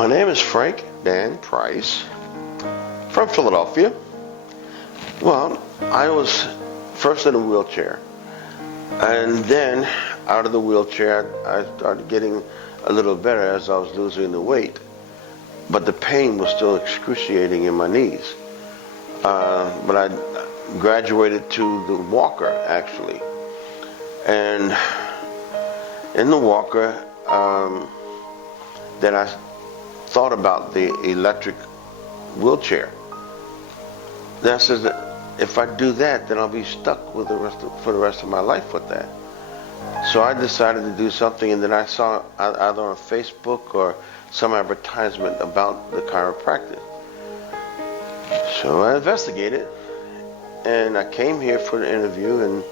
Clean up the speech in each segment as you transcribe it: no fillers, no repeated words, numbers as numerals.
My name is Frank Dan Price from Philadelphia. Well, I was first in a wheelchair, and then out of the wheelchair I started getting a little better as I was losing the weight, but the pain was still excruciating in my knees. But I graduated to the walker, actually, and in the walker then I thought about the electric wheelchair. Then I said, if I do that, then I'll be stuck with for the rest of my life with that. So I decided to do something, and then I saw either on Facebook or some advertisement about the chiropractic. So I investigated, and I came here for the interview, and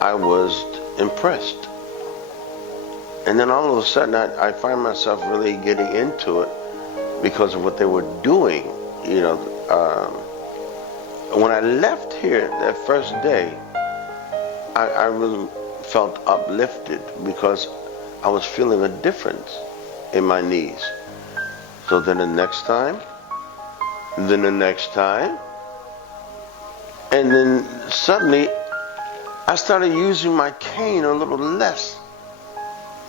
I was impressed. And then all of a sudden, I find myself really getting into it because of what they were doing. You know, when I left here that first day, I really felt uplifted because I was feeling a difference in my knees. So then the next time, then the next time, and then suddenly I started using my cane a little less.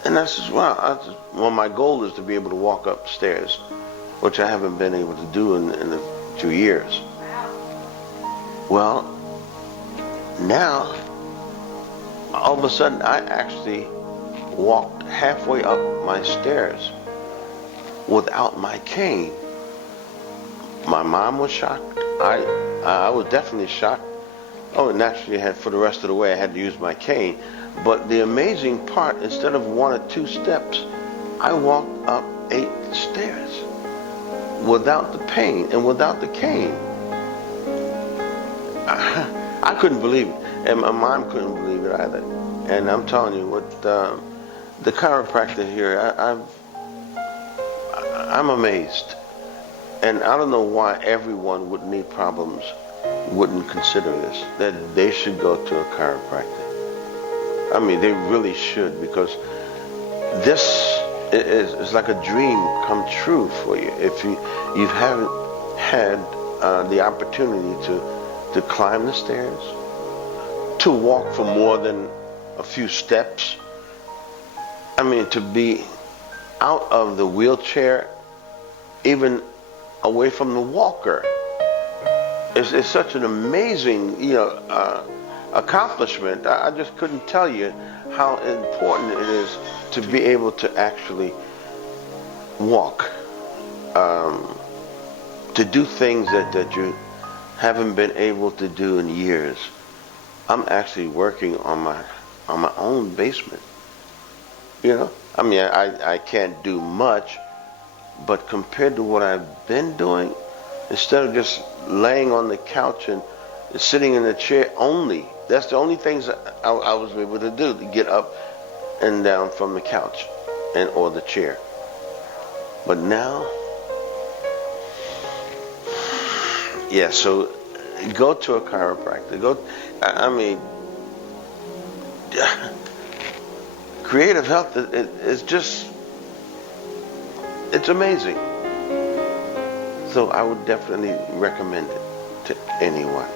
And I said, well, my goal is to be able to walk upstairs, which I haven't been able to do in a few years. Well, now, all of a sudden, I actually walked halfway up my stairs without my cane. My mom was shocked. I was definitely shocked. Oh, naturally, for the rest of the way, I had to use my cane. But the amazing part, instead of 1 or 2 steps, I walked up 8 stairs without the pain and without the cane. I couldn't believe it, and my mom couldn't believe it either. And I'm telling you, what the chiropractor here, I'm amazed. And I don't know why everyone with knee problems wouldn't consider this, that they should go to a chiropractor. I mean, they really should, because this is like a dream come true for you. If you haven't had the opportunity to climb the stairs, to walk for more than a few steps, I mean, to be out of the wheelchair, even away from the walker, it's such an amazing, accomplishment. I just couldn't tell you how important it is to be able to actually walk, to do things that you haven't been able to do in years. I'm actually working on my own basement. I mean, I can't do much, but compared to what I've been doing, instead of just laying on the couch and sitting in the chair only, that's the only things I was able to do, to get up and down from the couch or the chair. But now, yeah, so go to a chiropractor. Creative health is just, it's amazing. So I would definitely recommend it to anyone.